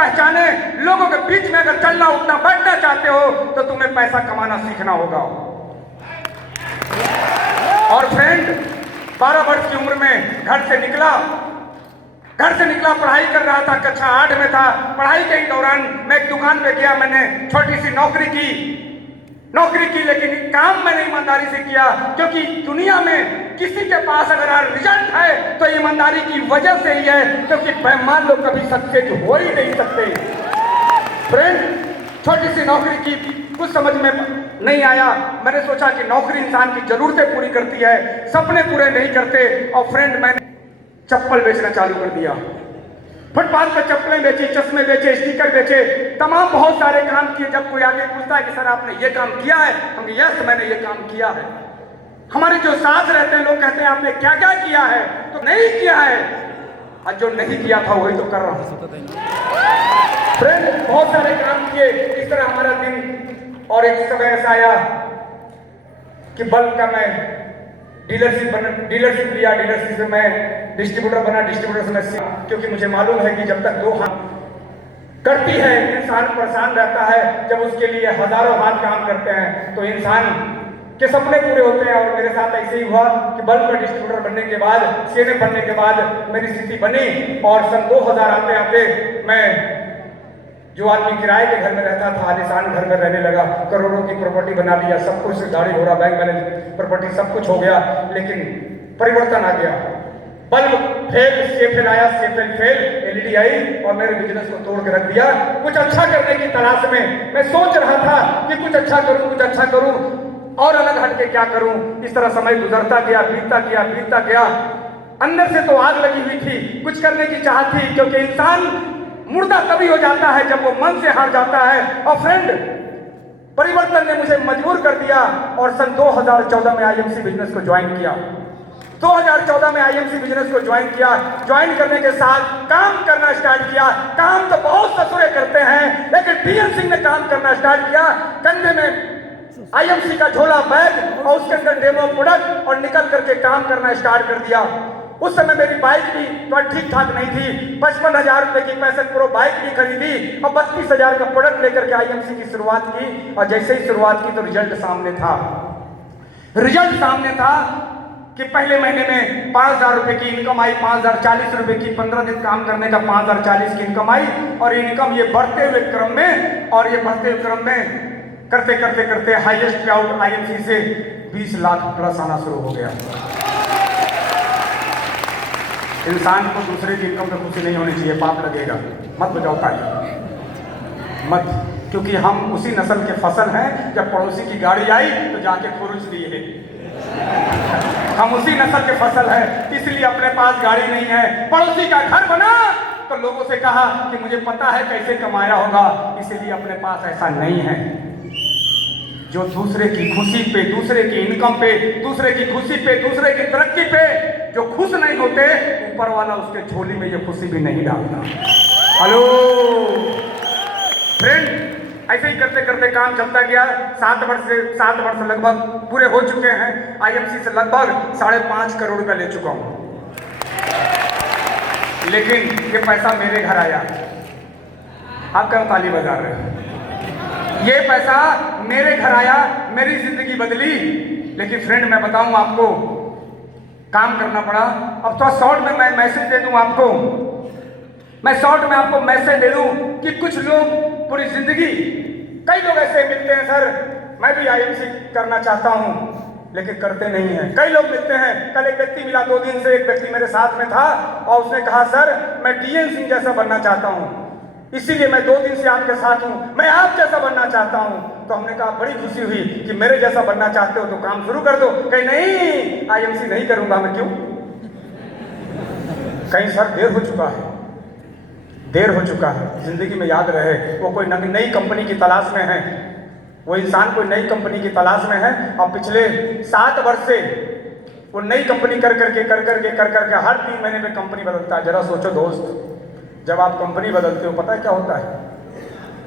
पहचाने लोगों के बीच में अगर चलना उठना बैठना चाहते हो तो तुम्हें पैसा कमाना सीखना होगा। और फ्रेंड 12 वर्ष की उम्र में घर से निकला, पढ़ाई कर रहा था, कक्षा 8 में था। पढ़ाई के दौरान मैं एक दुकान पे गया, मैंने छोटी सी नौकरी की, लेकिन काम मैंने ईमानदारी से किया, क्योंकि दुनिया में किसी के पास अगर रिजल्ट है तो ईमानदारी की वजह से ही है, क्योंकि बेईमान लोग कभी सक्सेस हो ही नहीं सकते। फ्रेंड छोटी सी नौकरी की, कुछ समझ में नहीं आया। मैंने सोचा कि नौकरी इंसान की जरूरतें पूरी करती है, सपने पूरे नहीं करते। और फ्रेंड मैंने चप्पल बेचना चालू कर दिया। फुटपाथ पर चप्पलें बेची, चश्मे बेचे, स्टिकर बेचे, तमाम बहुत सारे काम किए। जब कोई आगे पूछता है कि सर आपने ये काम किया है, हम यस मैंने ये काम किया है। हमारे जो साथ रहते हैं लोग कहते हैं आपने क्या क्या किया है, तो नहीं किया है, और जो नहीं किया था वही तो कर रहा हूं। फ्रेंड बहुत सारे काम किए, इस तरह हमारा दिन। और एक समय ऐसा आया कि बल्ब का मैं डीलरशिप लिया, डीलरशिप से मैं डिस्ट्रीब्यूटर बना, डिस्ट्रीब्यूटर से मैं, क्योंकि मुझे मालूम है कि जब तक 2 हाथ करती है इंसान परेशान रहता है, जब उसके लिए हजारों हाथ काम करते हैं तो इंसान के सपने पूरे होते हैं। और मेरे साथ ऐसे ही हुआ कि बल्ब का डिस्ट्रीब्यूटर बनने के बाद, सीएनए बनने के बाद मेरी स्थिति बनी। और सन 2000 आते आते मैं जो आदमी किराए के घर में रहता था आलिशान घर में रहने लगा, करोड़ों की प्रॉपर्टी बना लिया, सब कुछ गाड़ी घोड़ा बैंक बैलेंस प्रॉपर्टी सब कुछ हो गया। लेकिन परिवर्तन आ गया, बल्ब फेल, सेफेल आया, सेफेल फेल, एलईडी आई और मेरे बिजनेस को तोड़ के रख दिया। कुछ अच्छा करने की तलाश में मैं सोच रहा था कि कुछ अच्छा करूं और अलग हट के क्या करूं। इस तरह समय गुजरता गया, बीतता गया। अंदर से तो आग लगी हुई थी, कुछ करने की चाह थी, क्योंकि इंसान मुर्दा तभी हो जाता है जब वो मन से हार जाता है। और फ्रेंड परिवर्तन ने मुझे मजबूर कर दिया और सन 2014 में आईएमसी बिजनेस को ज्वाइन किया। 2014 में आईएमसी बिजनेस को ज्वाइन किया। ज्वाइन करने के साथ काम करना स्टार्ट किया। काम तो बहुत ससुरे करते हैं, लेकिन डीएन सिंह ने काम करना स्टार्ट किया। कंधे में आईएमसी का झोला बैग और उसके अंदर डेमो प्रोडक्ट और निकल करके काम करना स्टार्ट कर दिया। उस समय मेरी बाइक भी तो ठीक ठाक नहीं थी। 55,000 रुपए की 65 प्रो बाइक भी खरीदी और 32,000 का प्रोडक्ट लेकर के आईएमसी की शुरुआत की। और जैसे ही शुरुआत की तो रिजल्ट सामने था कि पहले महीने में 5,000 रुपए की इनकम आई, 5,040 रुपए की, 15 दिन काम करने का 5,040 की इनकम आई। और इनकम ये बढ़ते हुए क्रम में करते हाईएस्ट पे आउट आईएमसी से 20 लाख प्लस आना शुरू हो गया। इंसान को दूसरे की इनकम पे खुशी नहीं होनी चाहिए, पाप लगेगा। मत बजाओ ताली मत, क्योंकि हम उसी नस्ल के फसल हैं। जब पड़ोसी की गाड़ी आई तो जाके खुरुच दिए। हम उसी नस्ल के फसल हैं, इसलिए अपने पास गाड़ी नहीं है। पड़ोसी का घर बना तो लोगों से कहा कि मुझे पता है कैसे कमाया होगा, इसलिए अपने पास ऐसा नहीं है। जो दूसरे की खुशी पे, दूसरे की इनकम पे, दूसरे की खुशी पे, दूसरे की तरक्की पे जो खुश नहीं होते, ऊपर वाला उसके झोली में ये खुशी भी नहीं डालता। हेलो फ्रेंड, ऐसे ही करते काम चलता गया। 7 वर्ष लगभग पूरे हो चुके हैं। आईएमसी से लगभग 5.5 करोड़ रुपया ले चुका हूं। लेकिन ये पैसा मेरे घर आया। आप क्यों ताली बजा रहे हैं? ये पैसा मेरे घर आया, मेरी जिंदगी बदली। लेकिन फ्रेंड मैं बताऊं आपको, काम करना पड़ा। अब तो शॉर्ट में मैं मैसेज दे दूं आपको, मैसेज दे दूं कि कुछ लोग पूरी जिंदगी, कई लोग ऐसे मिलते हैं सर मैं भी आईएमसी करना चाहता हूं, लेकिन करते नहीं हैं। कई लोग मिलते हैं। कल एक व्यक्ति मिला 2 दिन से, एक व्यक्ति मेरे साथ में था और उसने कहा सर मैं डीएन सिंह जैसा बनना चाहता हूं, इसीलिए मैं 2 दिन से आपके साथ हूं, मैं आप जैसा बनना चाहता हूं। तो हमने कहा बड़ी खुशी हुई कि मेरे जैसा बनना चाहते हो तो काम शुरू कर दो। कहीं नहीं, आईएमसी नहीं करूंगा मैं। क्यों? कहीं सर देर हो चुका है। जिंदगी में याद रहे, वो कोई नई कंपनी की तलाश में है, वो इंसान कोई नई कंपनी की तलाश में है। और पिछले 7 वर्ष से वो नई कंपनी कर करके हर 3 महीने में कंपनी बदलता है। जरा सोचो दोस्त, जब आप कंपनी बदलते हो पता है क्या होता है?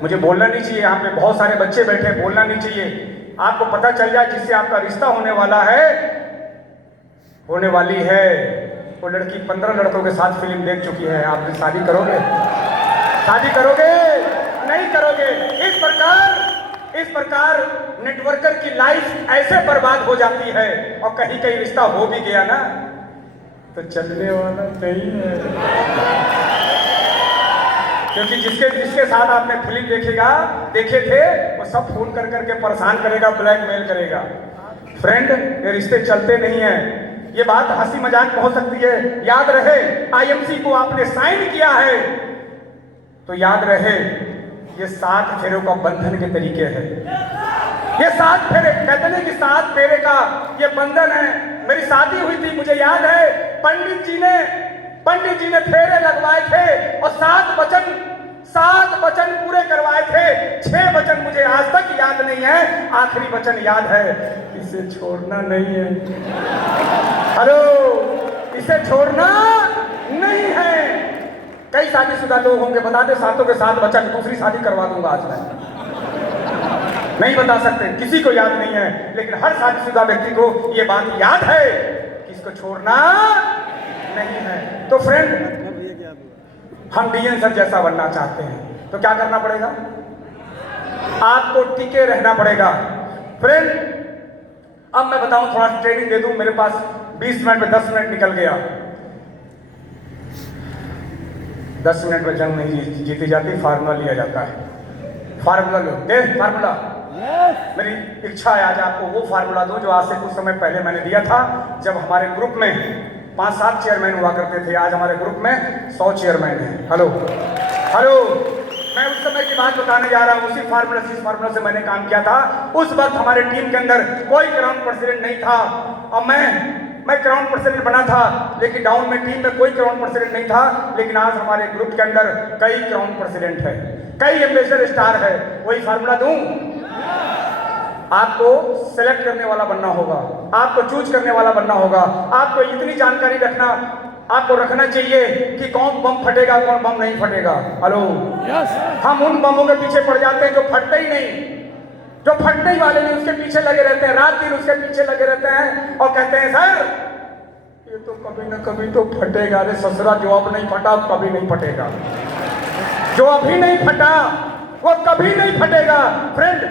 मुझे बोलना नहीं चाहिए, यहाँ पे बहुत सारे बच्चे बैठे, बोलना नहीं चाहिए। आपको पता चल जाए जिससे आपका रिश्ता होने वाली है, वो लड़की 15 लड़कों के साथ फिल्म देख चुकी है। आप शादी करोगे? शादी करोगे? नहीं करोगे। इस प्रकार नेटवर्कर की लाइफ ऐसे बर्बाद हो जाती है, और कहीं कहीं रिश्ता हो भी गया ना तो चलने वाला नहीं है। क्योंकि जिसके साथ आपने फिल्म देखे थे, वो सब फोन कर करके परेशान करेगा, ब्लैकमेल करेगा। फ्रेंड, ये रिश्ते चलते नहीं हैं। ये बात हंसी मजाक में हो सकती है, याद रहे आईएमसी को आपने साइन किया है तो याद रहे ये 7 फेरों का बंधन के तरीके है। ये 7 फेरे, कहते हैं कि 7 फेरे का ये बंधन है। मेरी शादी हुई थी, मुझे याद है पंडित जी ने फेरे लगवाए थे और 7 वचन पूरे करवाए थे। 6 वचन मुझे आज तक याद नहीं है, आखिरी वचन याद है, इसे छोड़ना नहीं है। हेलो, इसे छोड़ना नहीं है। कई शादीशुदा लोग होंगे, बता दे 7 के 7 वचन, दूसरी शादी करवा दूंगा आज मैं। नहीं बता सकते, किसी को याद नहीं है, लेकिन हर शादीशुदा व्यक्ति को यह बात याद है कि इसको छोड़ना नहीं है। तो फ्रेंड, हम डीएन सर जैसा बनना चाहते हैं तो क्या करना पड़ेगा? आपको टिके रहना पड़ेगा। फ्रेंड, अब मैं बताऊं, थोड़ा ट्रेनिंग दे दूं। मेरे पास 20 मिनट में 10 मिनट निकल गया। 10 मिनट में जंग नहीं जीती जाती, फार्मूला लिया जाता है। फार्मूला लो, फार्मूला। मेरी इच्छा है आज आपको वो फार्मूला दूं जो आज से कुछ समय पहले मैंने दिया था, जब हमारे ग्रुप में 5-7 चेयरमैन हुआ करते थे। आज हमारे ग्रुप में 100 चेयरमैन हैं। हेलो, मैं उस समय की बात बताने जा रहा हूं। उसी फार्मूला से मैंने काम किया था। उस वक्त हमारे टीम के अंदर कोई ग्राउंड प्रेसिडेंट नहीं था, और मैं ग्राउंड प्रेसिडेंट बना था, लेकिन डाउन में टीम में कोई ग्राउंड प्रेसिडेंट नहीं था। लेकिन आज हमारे ग्रुप के अंदर कई ग्राउंड प्रेसिडेंट है, कई एम्बेसडर स्टार है। वही फार्मूला दूं? आपको सेलेक्ट करने वाला बनना होगा, आपको चूज करने वाला बनना होगा। आपको इतनी जानकारी आपको रखना चाहिए कि कौन बम फटेगा, कौन बम नहीं फटेगा। हेलो, हम उन बमों के पीछे पड़ जाते हैं जो फटते ही नहीं, जो फटने ही वाले नहीं, उसके पीछे लगे रहते हैं, रात दिन उसके पीछे लगे रहते हैं और कहते हैं सर ये तो कभी ना कभी तो फटेगा। अरे ससुरा, जो अब नहीं फटा कभी नहीं फटेगा, जो अभी नहीं फटा वो कभी नहीं फटेगा। फ्रेंड,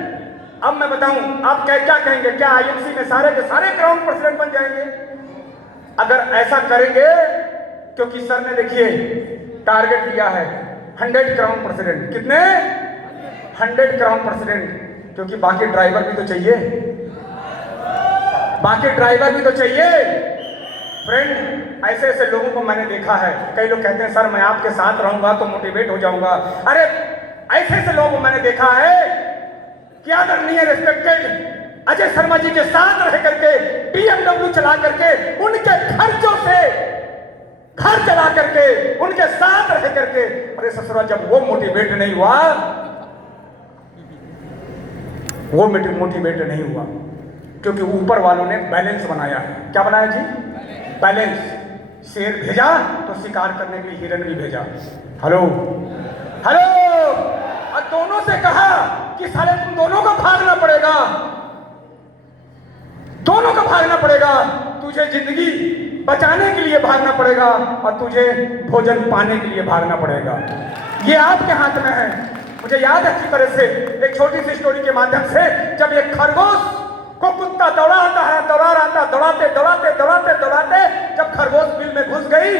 अब मैं बताऊं, आप क्या कहेंगे? क्या आईएमसी में सारे के सारे ग्राउंड प्रेसिडेंट बन जाएंगे? अगर ऐसा करेंगे, क्योंकि सर ने देखिए टारगेट दिया है 100 ग्राउंड प्रेसिडेंट। कितने? 100 ग्राउंड प्रेसिडेंट, क्योंकि बाकी ड्राइवर भी तो चाहिए, फ्रेंड, ऐसे लोगों को मैंने देखा है। कई लोग कहते हैं सर मैं आपके साथ रहूंगा तो मोटिवेट हो जाऊंगा। अरे ऐसे लोगों को मैंने देखा है कि आदरणीय रिस्पेक्टेड अजय शर्मा जी के साथ रह करके BMW चला करके, उनके खर्चों से घर चला करके, उनके साथ रह करके, अरे ससुरा, जब वो मोटिवेट नहीं हुआ, क्योंकि ऊपर वालों ने बैलेंस बनाया है। क्या बनाया जी? बैलेंस। शेर भेजा तो शिकार करने के लिए हिरन भी भेजा। हेलो, और दोनों से कहा कि साले तुम दोनों को भागना पड़ेगा, तुझे जिंदगी बचाने के लिए भागना पड़ेगा और तुझे भोजन पाने के लिए भागना पड़ेगा। ये आपके हाथ में है। मुझे याद है अच्छी तरह से एक छोटी सी स्टोरी के माध्यम से, जब एक खरगोश को कुत्ता दौड़ाते जब खरगोश बिल में घुस गई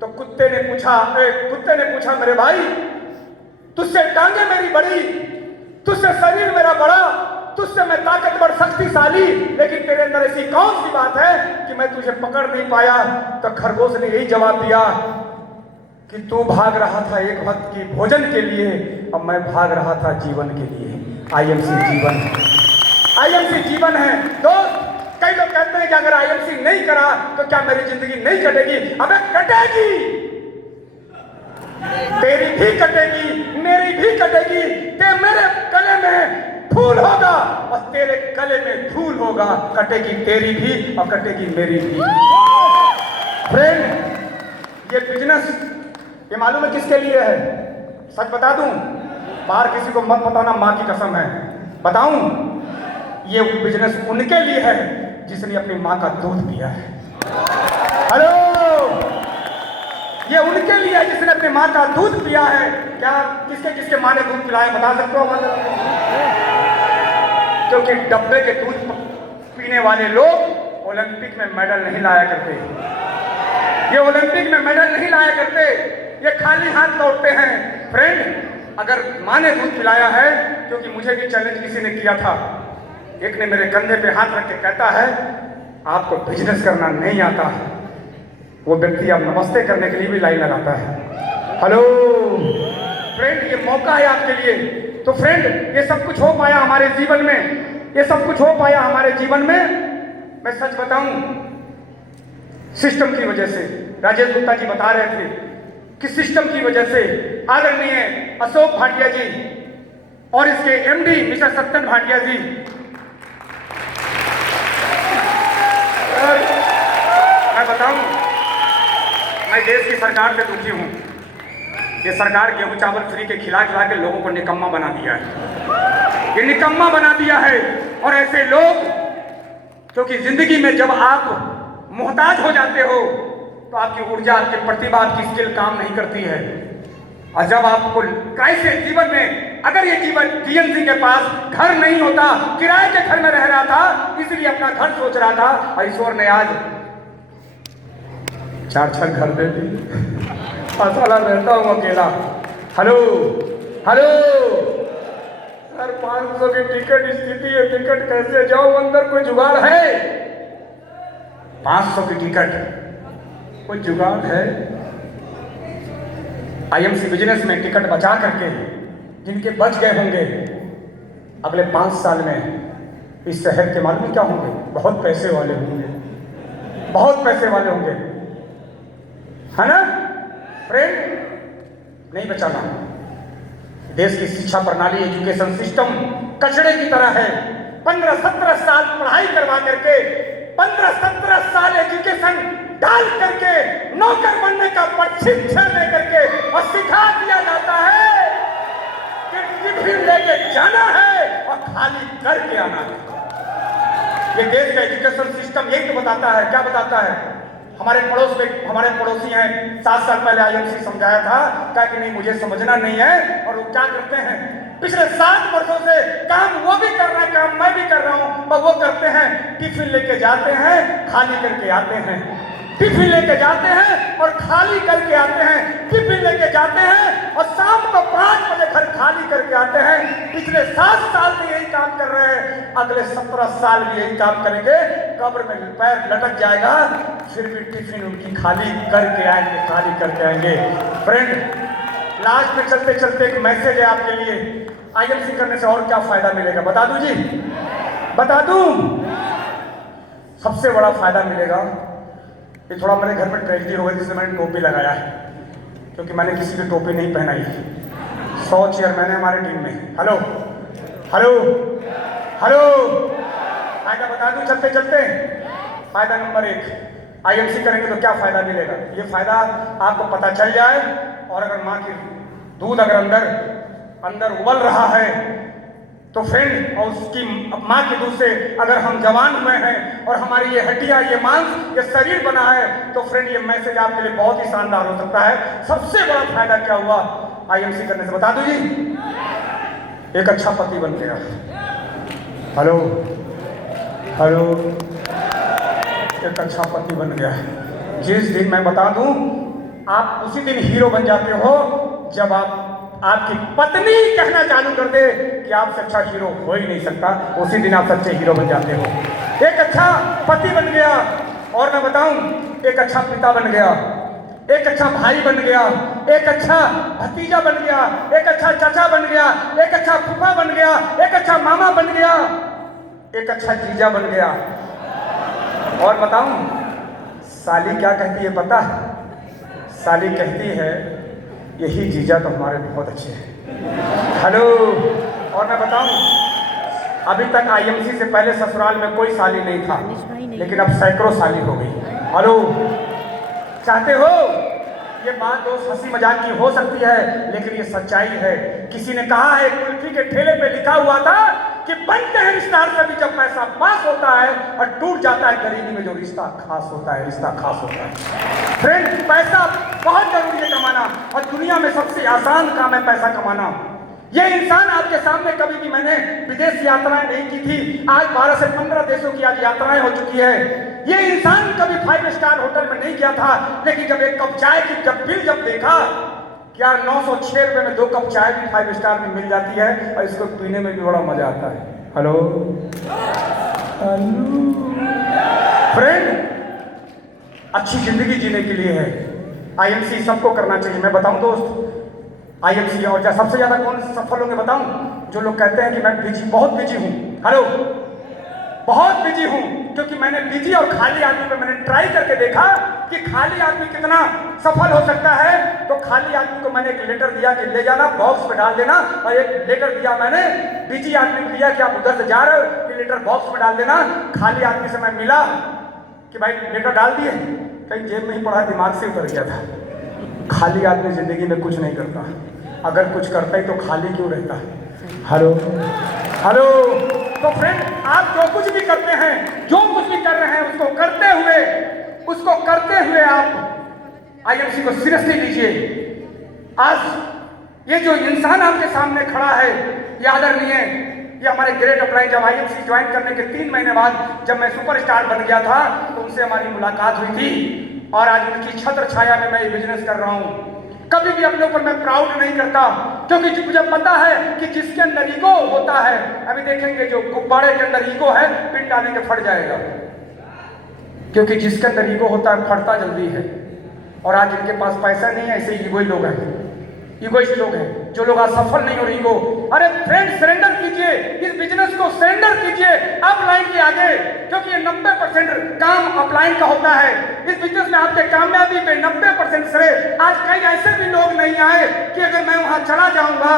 तो कुत्ते ने पूछा मेरे भाई, तुझसे टांगे मेरी बड़ी, तुझसे शरीर मेरा बड़ा, तुझसे मैं ताकतवर शक्तिशाली, लेकिन तेरे अंदर ऐसी कौन सी बात है कि मैं तुझे पकड़ नहीं पाया? तो खरगोश ने यही जवाब दिया कि तू भाग रहा था एक वक्त की भोजन के लिए और मैं भाग रहा था जीवन के लिए। आईएमसी जीवन है दोस्त। कई लोग कहते हैं कि अगर आईएमसी नहीं करा तो क्या मेरी जिंदगी नहीं कटेगी? अबे कटेगी, तेरी भी कटेगी, मेरी भी कटेगी। मेरे गले में फूल होगा और तेरे गले में धूल होगा। कटेगी तेरी भी और कटेगी मेरी भी। फ्रेंड, ये बिजनेस, ये मालूम है किसके लिए है? सच बता दूं, बाहर किसी को मत बताना, मां की कसम है। बताऊं, ये बिजनेस उनके लिए है जिसने अपनी मां का दूध पिया है। हेलो, ये उनके लिए है जिसने अपनी माँ का दूध पिया है। क्या किसके किसके माँ ने दूध पिलाया बता सकते हो? क्योंकि डब्बे के दूध पीने वाले लोग ओलंपिक में मेडल नहीं लाया करते, ये ओलंपिक में मेडल नहीं लाया करते, ये खाली हाथ लौटते हैं। फ्रेंड, अगर माँ ने दूध पिलाया है, क्योंकि मुझे भी चैलेंज किसी ने किया था, एक ने मेरे कंधे पे हाथ रख के कहता है आपको बिजनेस करना नहीं आता, वो व्यक्ति अब नमस्ते करने के लिए भी लाइन लगाता है। हेलो फ्रेंड, ये मौका है आपके लिए। तो फ्रेंड, ये सब कुछ हो पाया हमारे जीवन में, ये सब कुछ हो पाया हमारे जीवन में। मैं सच बताऊं, सिस्टम की वजह से। राजेश गुप्ता जी बता रहे थे कि सिस्टम की वजह से आदरणीय अशोक भाटिया जी और इसके एमडी मिस्टर सत्यन भाटिया जी, मैं बताऊं, मैं देश की सरकार से दुखी हूं। ये सरकार गेहूं चावल फ्री के खिला खिला के लोगों को निकम्मा बना दिया है, ये निकम्मा बना दिया है। और ऐसे लोग, क्योंकि जिंदगी में जब आप मोहताज हो जाते हो तो आपकी ऊर्जा, आपकी प्रतिभा, आपकी स्किल काम नहीं करती है। और जब आपको क्राइसिस जीवन में, अगर ये जीवन DNC के पास घर नहीं होता, किराए के घर में रह रहा था, इसलिए अपना घर सोच रहा था, और ईश्वर ने आज 4-6 घर दे दिए। साला रहता हूँ अकेला। हेलो हेलो सर, 500 की टिकट स्थिति है, टिकट कैसे जाऊं अंदर? कोई जुगाड़ है? 500 की टिकट कोई जुगाड़ है? IMC बिजनेस में टिकट बचा करके जिनके बच गए होंगे, अगले 5 साल में इस शहर के मालूम क्या होंगे? बहुत पैसे वाले होंगे, बहुत पैसे वाले होंगे, है ना फ्रेंड? नहीं बचाना। देश की शिक्षा प्रणाली, एजुकेशन सिस्टम कचड़े की तरह है। 15-17 साल पढ़ाई करवा करके, 15-17 साल एजुकेशन डाल करके, नौकर बनने का प्रशिक्षण दे करके और सिखा दिया जाता है कि टिफिन लेके जाना है और खाली करके आना है। ये देश का एजुकेशन सिस्टम यही तो बताता है। क्या बताता है? हमारे पड़ोस में हमारे पड़ोसी हैं, 7 साल पहले IMC समझाया था, कहा कि नहीं मुझे समझना नहीं है। और वो क्या करते हैं? पिछले 7 वर्षों से काम वो भी कर रहा है, काम मैं भी कर रहा हूं, पर वो करते हैं टिफिन लेके जाते हैं, खाली करके आते हैं, टिफिन लेके जाते हैं और खाली करके आते हैं, टिफिन लेके जाते हैं और शाम को 5 बजे घर खाली करके आते हैं। पिछले 7 साल से यही काम कर रहे हैं, अगले 17 साल भी यही काम करेंगे। कब्र में पैर लटक जाएगा, फिर भी टिफिन उनकी खाली करके आएंगे, खाली करके आएंगे। फ्रेंड, लास्ट में चलते चलते एक मैसेज है आपके लिए। IMC करने से और क्या फायदा मिलेगा बता दूं जी? बता दूं? सबसे बड़ा फायदा मिलेगा, ये थोड़ा मेरे घर में ट्रेजेडी हो गई जिससे मैंने टोपी लगाया है, क्योंकि मैंने किसी की टोपी नहीं पहनाई। 100 चेयरमैन है हमारे टीम में। हेलो हेलो हेलो, फायदा बता दूं चलते चलते? फायदा नंबर 1, IMC करेंगे तो क्या फायदा मिलेगा? ये फायदा आपको पता चल जाए, और अगर माँ की दूध अगर अंदर उबल रहा है तो फ्रेंड, और उसकी माँ के दूध से अगर हम जवान हुए हैं और हमारी ये हड्डियां, ये मांस, ये शरीर बना है, तो फ्रेंड ये मैसेज आपके लिए बहुत ही शानदार हो सकता है। सबसे बड़ा फायदा क्या हुआ IMC करने से बता दूं जी? एक अच्छा पति बन गया। हेलो हेलो, एक अच्छा पति बन गया। जिस दिन, मैं बता दूं, आप उसी दिन हीरो बन जाते हो जब आपकी पत्नी कहना चालू कर दे कि आपसे अच्छा हीरो हो ही नहीं सकता, उसी दिन आप सच्चे हीरो बन जाते हो। एक अच्छा पति बन गया, और मैं बताऊं, एक अच्छा पिता बन गया, एक अच्छा भाई बन गया, एक अच्छा भतीजा बन गया, एक अच्छा चाचा बन गया, एक अच्छा फूफा बन गया, एक अच्छा मामा बन गया, एक अच्छा जीजा बन गया। और बताऊं, साली क्या कहती है पता है? साली कहती है यही जीजा तो हमारे बहुत अच्छे हैं। हेलो, और मैं बताऊं, अभी तक IMC से पहले ससुराल में कोई साली नहीं था, लेकिन अब सैकड़ों साली हो गई। हेलो, चाहते हो? ये बात दोस्त हंसी मजाक की हो सकती है, लेकिन ये सच्चाई है। किसी ने कहा है, कुल्फी के ठेले पे लिखा हुआ था कि बनते हैं रिश्तेदार से भी जब पैसा पास होता है और टूट जाता है गरीबी में जो रिश्ता खास होता है, रिश्ता खास होता है। फ्रेंड, पैसा बहुत जरूरी है कमाना और दुनिया में सबसे आसान काम है पैसा कमाना। ये इंसान आपके सामने, कभी भी मैंने विदेश यात्राएं नहीं की थी, आज 12 से 15 देशों की आज यात्राएं हो चुकी है। ये इंसान कभी 5 स्टार होटल में नहीं गया था, लेकिन जब एक कप चाय की बिल जब देखा, क्या 906 रुपए में 2 कप चाय भी 5 स्टार में मिल जाती है और इसको पीने में भी बड़ा मजा आता है। हेलो फ्रेंड, अच्छी जिंदगी जीने के लिए है आईएमसी सबको करना चाहिए। मैं बताऊं दोस्त, आईएमसी और सबसे ज्यादा कौन सफल होंगे बताऊं? जो लोग कहते हैं कि मैं बिजी, बहुत बिजी हूं। हेलो, बहुत बिजी हूं, क्योंकि मैंने बिजी और खाली आदमी पे मैंने ट्राई करके देखा कि खाली आदमी कितना सफल हो सकता है। तो खाली आदमी को मैंने एक लेटर दिया कि ले जाना, बॉक्स में डाल देना, और एक लेटर दिया मैंने बिजी आदमी को दिया कि आप उधर से जा रहे हो, ये लेटर बॉक्स में डाल देना। खाली आदमी से मैं मिला कि भाई लेटर डाल दिए, कहीं जेब में ही पड़ा, दिमाग से उतर गया था। खाली आदमी जिंदगी में कुछ नहीं करता, अगर कुछ करता ही तो खाली क्यों रहता? Hello hello. तो फ्रेंड, आप जो कुछ भी करते हैं, जो कुछ भी कर रहे हैं, उसको करते हुए आप आईएमसी को सीरियसली लीजिए। आज ये जो इंसान आपके सामने खड़ा है, ये आदरणीय, ये हमारे ग्रेट अपलाइन, जब आईएमसी ज्वाइन करने के 3 महीने बाद जब मैं सुपरस्टार बन गया था, तो उनसे हमारी मुलाकात हुई थी और आज उनकी छत्र छाया में मैं ये बिजनेस कर रहा हूं। कभी भी अपने ऊपर मैं प्राउड नहीं करता, क्योंकि मुझे पता है कि जिसके अंदर ईगो होता है, अभी देखेंगे जो गुब्बारे के अंदर ईगो है, पिन डालेंगे फट जाएगा, क्योंकि जिसके अंदर ईगो होता है फटता जल्दी है। और आज इनके पास पैसा नहीं है, ऐसे ईगोई लोग हैं, ईगोइस्ट लोग हैं, जो लोग आज सफल नहीं हो रही ईगो। अरे फ्रेंड, सरेंडर कीजिए, इस बिजनेस को सरेंडर कीजिए अपलाइन के आगे, क्योंकि ये 90% काम अपलाइन का होता है। इस बिजनेस में आपके कामयाबी पे 90% श्रेय, आज कई ऐसे भी लोग नहीं आए कि अगर मैं वहां चला जाऊंगा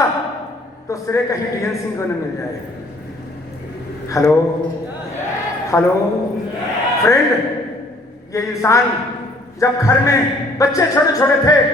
तो श्रेय कहीं डीएन सिंह को न मिल जाए। हेलो हेलो फ्रेंड, ये इंसान जब घर में बच्चे छोटे छोटे थे,